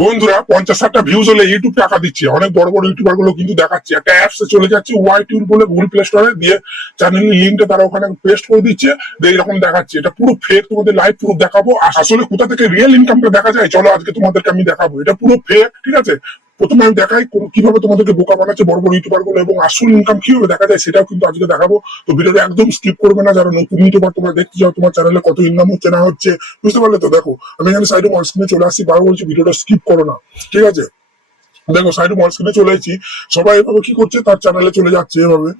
বন্ধুরা 50-60টা ভিউজ হলে ইউটিউব টাকা দিচ্ছে। অনেক বড় বড় ইউটিউবার গুলো কিন্তু দেখাচ্ছে একটা অ্যাপসে চলে যাচ্ছে ওয়াই টিউব বলে গুগল প্লে স্টোরে দিয়ে চ্যানেলের লিঙ্কটা তারা ওখানে পেস্ট করে দিচ্ছে, দিয়ে এরকম দেখাচ্ছে। এটা পুরো ফেক, তোমাদের লাইভ প্রুফ দেখাবো। আসলে কোথা থেকে রিয়েল ইনকামটা দেখা যায় চলো আজকে তোমাদেরকে আমি দেখাবো। এটা পুরো ফেক, ঠিক আছে। প্রথমে আমি দেখাই কিভাবে তোমাদেরকে বোকা বানাচ্ছে বড় বড় ইউটিউবার গুলো, এবং আসল ইনকাম কিভাবে দেখা যায় সেটাও কিন্তু আজকে দেখাবো। তো ভিডিওটা একদম স্কিপ করবে না। যারা নতুন ইউটিউবার তোমরা দেখতে চাও তোমার চ্যানেলে কত ইনকাম হচ্ছে না হচ্ছে, বুঝতে পারলে তো? দেখো আমি এখানে সাইডে স্ক্রিনে চলে আসছি, বারো বলছি ভিডিওটা স্কিপ করো না, ঠিক আছে। দেখো সাইডে স্ক্রিনে চলে এসেছি। সবাই এভাবে কি করছে, তার চ্যানেলে চলে যাচ্ছে এভাবে,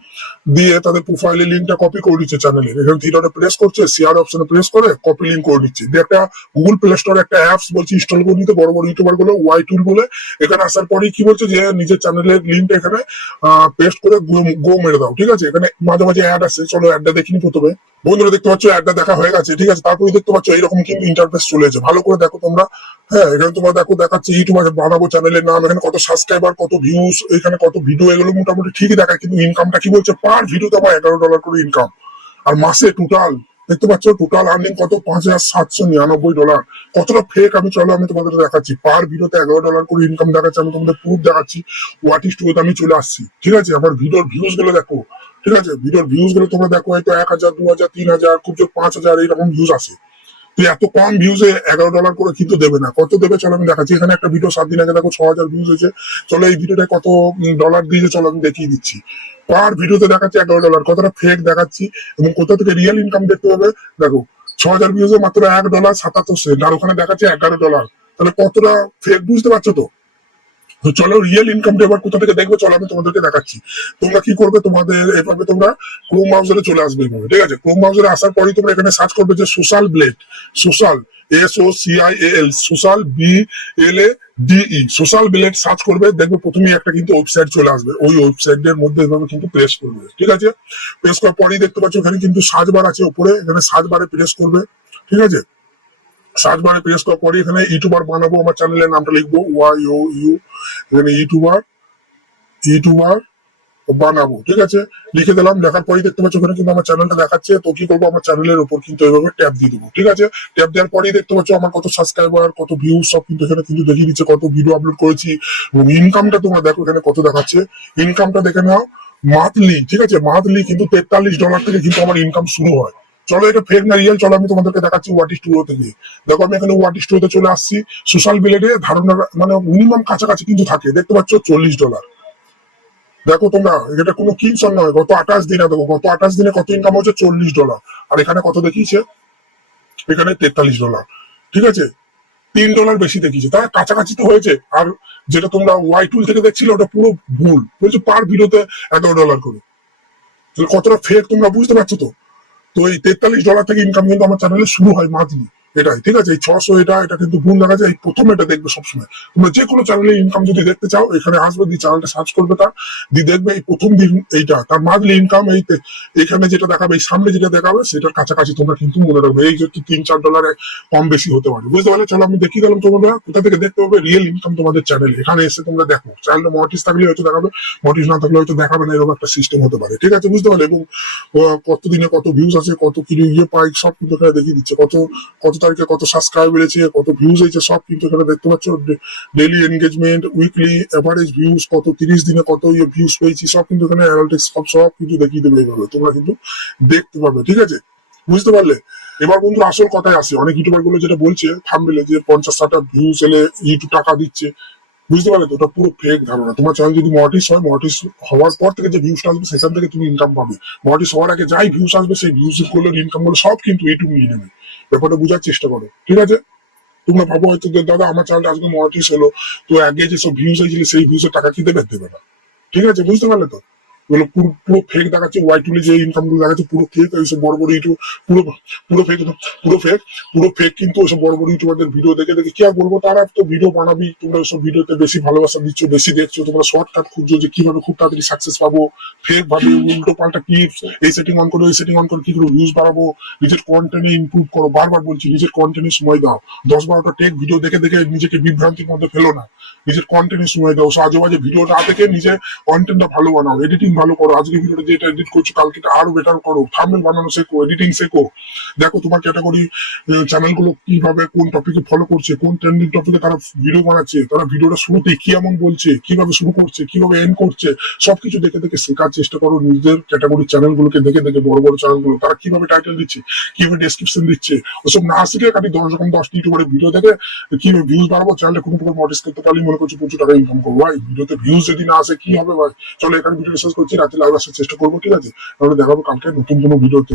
দিয়ে তাদের প্রোফাইলের লিঙ্কটা কপি করে দিচ্ছে চ্যানেলে। এখানে থিয়েটারে প্রেস করছে, শেয়ার অপশনে প্রেস করে কপি লিঙ্ক করে দিচ্ছে, দিয়ে একটা গুগল প্লে স্টোরে একটা অ্যাপস বলছে ইনস্টল করে নিতে, বড় বড় ইউটিউবার গুলো ওয়াই টুল বলে। এখানে আসার পরেই কি বলছে যে নিজের চ্যানেলের লিঙ্কটা এখানে পেস্ট করে গো মেরে দাও, ঠিক আছে। এখানে মাঝে মাঝে অ্যাড আছে, চলো অ্যাডটা দেখিনি প্রথমে। বন্ধুরা দেখতে পাচ্ছ অ্যাডটা দেখা হয়ে গেছে, ঠিক আছে। তারপরে দেখতে পাচ্ছ এইরকম কিন্তু ইন্টারফেস চলে এসেছে, ভালো করে দেখো তোমরা। হ্যাঁ, এখানে তোমরা দেখো দেখাচ্ছে ইউটিউবার বানাবো চ্যানেলের নাম, এখানে কত সাবস্ক্রাইবার, কত ভিউজ, এখানে কত ভিডিও, এগুলো মোটামুটি ঠিকই দেখায়। কিন্তু ইনকামটা কি বলছে, পার ভিডিওতে আমার $11 করে ইনকাম। আর মাসে টোটাল দেখতে পাচ্ছ টোটাল আর্নিং কত, $5,799। কতটা ফেক আমি চলো আমি তোমাদের দেখাচ্ছি। পার ভিডিওতে $11 করে ইনকাম দেখাচ্ছে, আমি তোমাদের প্রুফ দেখাচ্ছি। হোয়াট ইজ ট্রুথ আমি চলে আসছি, ঠিক আছে। আমার ভিডিওর ভিউজ গুলো দেখো, ঠিক আছে। ভিডিওর ভিউজ গুলো তোমরা দেখো, হয়তো 1,000, 2,000, 3,000, খুব জোর 5,000 এইরকম ভিউজ আসে। তুই এত কম ভিউজে $11 করে কিন্তু দেবে না। কত দেবে চলো আমি দেখাচ্ছি। এখানে একটা ভিডিও 7 দিন আগে দেখো 6,000 ভিউজ হয়েছে। চলো এই ভিডিওটা কত ডলার দিয়েছে চলো আমি দেখিয়ে দিচ্ছি। পার ভিডিওতে দেখাচ্ছে $11, কতটা ফেক দেখাচ্ছি এবং কোথা থেকে রিয়েল ইনকাম দেখতে হবে। দেখো 6,000 ভিউজে মাত্র $1.77, আর ওখানে দেখাচ্ছে $11। তাহলে কতটা ফেক, বুঝতে পারছো তো? তো চলো রিয়েল ইনকামটা এবার কোথা থেকে দেখবে চলো আমি তোমাদেরকে দেখাচ্ছি। তোমরা কি করবে, তোমাদের এভাবে তোমরা ক্রোম ব্রাউজারে চলে আসবে এভাবে, ঠিক আছে। ক্রোম ব্রাউজারে আসার পরেই তোমরা এখানে সার্চ করবে যে social blade, social SOCIAL, social BLADE, social blade search করবে। দেখবে প্রথমেই একটা কিন্তু ওয়েবসাইট চলে আসবে, ওই ওয়েবসাইটের মধ্যে এভাবে কিন্তু প্রেস করবে, ঠিক আছে। প্রেস করার পরেই দেখতে পাচ্ছ এখানে কিন্তু সার্চ বার আছে উপরে, এখানে সার্চ বারে প্রেস করবে, ঠিক আছে। সার্চ বারে প্রেস করার পরে এখানে ইউটিউবার বানাবো আমার চ্যানেলের নামটা লিখবো YOU, এখানে ইউটিউবার ইউটিউবার বানাবো, ঠিক আছে। লিখে দিলাম, লেখার পরেই দেখতে পাচ্ছ ওখানে কিন্তু আমার চ্যানেলটা দেখাচ্ছে। তো কি করবো, আমার চ্যানেলের উপর কিন্তু এইভাবে ট্যাপ দিয়ে দেবো, ঠিক আছে। ট্যাপ দেওয়ার পরেই দেখতে পাচ্ছ আমার কত সাবস্ক্রাইবার, কত ভিউজ সব কিন্তু এখানে কিন্তু দেখিয়ে দিচ্ছে, কত ভিডিও আপলোড করেছি। এবং ইনকামটা তোমরা দেখো এখানে কত দেখাচ্ছে। ইনকামটা দেখে নাও মান্থলি, ঠিক আছে। মান্থলি কিন্তু $43 থেকে কিন্তু আমার ইনকাম শুরু হয়। চলো এটা ফেক না রিয়েল চলো আমি তোমাদেরকে দেখাচ্ছি হোয়াট ইজ ট্রু থেকে। দেখো আমি এখানে হোয়াট ইজ ট্রু তে চলে আসছি। সোশ্যাল ব্লেডে ধারণা মানে মিনিমাম কাছাকাছি কিন্তু থাকে, দেখতে পাচ্ছ $40। দেখো তোমরা এটা কোনো কিনসন নয়, গত 28 দিনে দেখো, গত 28 দিনে কত ইনকাম হচ্ছে, $40। আর এখানে কত দেখিয়েছে, এখানে $43, ঠিক আছে। $3 বেশি দেখিয়েছে, তার কাছাকাছি তো হয়েছে। আর যেটা তোমরা ওয়াই টুল থেকে দেখছিলে ওটা পুরো ভুল বলছে, পার ভিডিওতে $11 করে। তাহলে কতটা ফেক তোমরা বুঝতে পারছো তো। তো এই $43 থেকে ইনকাম কিন্তু আমার চ্যানেলে শুরু হয় মান্থলি, এটাই, ঠিক আছে। এই 600 এটা কিন্তু ভুল দেখা যায়। এই প্রথম এটা দেখবে সবসময়। তোমরা যে কোনো চ্যানেলে ইনকাম যদি দেখতে চাও এখানে আসবে, দিয়ে চ্যানেলটা সার্চ করবে, তার দিয়ে দেখবে এই প্রথম দিন এইটা তার মান্থলি ইনকাম এখানে যেটা দেখাবে, এই সামনে যেটা দেখাবে সেটার কাছাকাছি তোমরা কিন্তু মনে রাখবে। এই যে $3-4 কম বেশি হতে পারে, বুঝতে পারলে। চলো আমি দেখিয়ে দিলাম তোমরা কোথা থেকে দেখতে হবে রিয়েল ইনকাম তোমাদের চ্যানেলে। এখানে এসে তোমরা দেখো, চ্যানেলে মনিটাইজ থাকলে হয়তো দেখাবে, মনিটাইজ না থাকলে হয়তো দেখাবে না, এরকম একটা সিস্টেম হতে পারে, ঠিক আছে, বুঝতে পারলে। এবং কত দিনে কত ভিউজ আছে, কত কি পাই সব কিন্তু এখানে দেখিয়ে দিচ্ছে। কত কত তারিখে কত সাবস্ক্রাইব বেড়েছে, কত ভিউজ হয়েছে সব কিন্তু এখানে দেখতে পাচ্ছ। Daily engagement, weekly average views, কত 30 দিনে কত ভিউজ পেয়েছি সব কিন্তু এখানে অ্যানালিটিক্স সব কিন্তু দেখিয়ে দেবে। এইভাবে তোমরা কিন্তু দেখতে পাবে, ঠিক আছে, বুঝতে পারলে। এবার বন্ধু আসল কথায় আসে, অনেক ইউটিউবার গুলো যেটা বলছে থাম্বনেইলে যে 50-60টা ভিউজ এলে ইউটিউব টাকা দিচ্ছে, বুঝতে পারলে তো? ওটা পুরো ফেক ধারণা। তোমার চ্যানেল যদি মনিটাইজ হয়, মনিটাইজ হওয়ার পর থেকে যে ভিউজটা আসবে সেখান থেকে তুমি ইনকাম পাবে। মনিটাইজ হওয়ার আগে যাই ভিউজ আসবে সেই ভিউজ গুলো ইনকাম গুলো সব কিন্তু ইউটিউব নিয়ে নেবে। ব্যাপারটা বোঝার চেষ্টা করো, ঠিক আছে। তোমরা ভাবো হয়তো যে দাদা আমার চ্যানেলটা আজকে মনিটাইজ হলো, তো আগে যেসব ভিউজ হয়েছিল সেই ভিউজের টাকা কি দেবে, দেবে না, ঠিক আছে, বুঝতে পারলে তো। এগুলো পুরো পুরো ফেক দেখাচ্ছে। ওয়াই টুলে যে ইনকাম গুলো দেখাচ্ছে পুরো ফেক। এইসব বড় বড় ইউটিউব পুরো পুরো ফেক, পুরো ফেক, পুরো ফেক। কিন্তু ওইসব বড় বড় ইউটিউবারদের ভিডিও দেখে দেখে কি আর বলবো, তারা তো ভিডিও বানাবি, তোমরা ওইসব ভিডিওতে বেশি ভালোবাসা দিচ্ছ, বেশি দেখছো, তোমরা শর্টকাট খুঁজছো যে কিভাবে খুব তাড়াতাড়ি সাকসেস পাবো। ফেক ভাবে উল্টো পাল্টা টিপস, এই সেটিং অন করো, এই সেটিং অন করো, কি করে ভিউজ বাড়াবো। নিজের কন্টেন্টে ইমপ্রুভ করো, বারবার বলছি নিজের কন্টেন্টে সময় দাও। 10-12টা টেক ভিডিও দেখে দেখে নিজেকে বিভ্রান্তির মধ্যে ফেলো না। নিজের কন্টেন্টে সময় দাও, আজে বাজে ভিডিও না দেখে নিজের কন্টেন্টটা ভালো বানাও, এডিটিং ভালো করো, আজকে ভিডিওটা যেটা এডিট করছো কালকে এটা আরো বেটার করো, থাম্বনেল বানানো শেখো, এডিটিং শেখো। দেখো তোমার ক্যাটাগরি চ্যানেলগুলো কিভাবে কোন টপিকে ফলো করছে, কোন ট্রেন্ডিং টপিকে তারা ভিডিও বানাচ্ছে, তারা ভিডিওটা শুরুতে কি এমন বলছে, কিভাবে শুরু করছে, কিভাবে এন্ড করছে, সবকিছু দেখে দেখে শেখার চেষ্টা করো। নিজের ক্যাটাগরি চ্যানেলগুলোকে দেখে দেখে, বড় বড় চ্যানেলগুলো তারা কিভাবে টাইটেল দিচ্ছে, কিভাবে ডেসক্রিপশন দিচ্ছে, ওসব না শিখে খালি 10 ইউটিউবারের ভিডিও দেখে কিভাবে ভিউজ বাড়াবো, চ্যানেলটা কোনো প্রকার মডিস করতে পারলে মনে করছো প্রচুর টাকা ইনকাম করবো। ভাই ভিডিওতে ভিউজ যদি না আসে কি হবে ভাই? চলো এখানে ভিডিও শেষ করছি, রাতে লাইভ আসার চেষ্টা করবো, ঠিক আছে? তাহলে দেখাবো কালকে নতুন কোনো ভিডিওতে।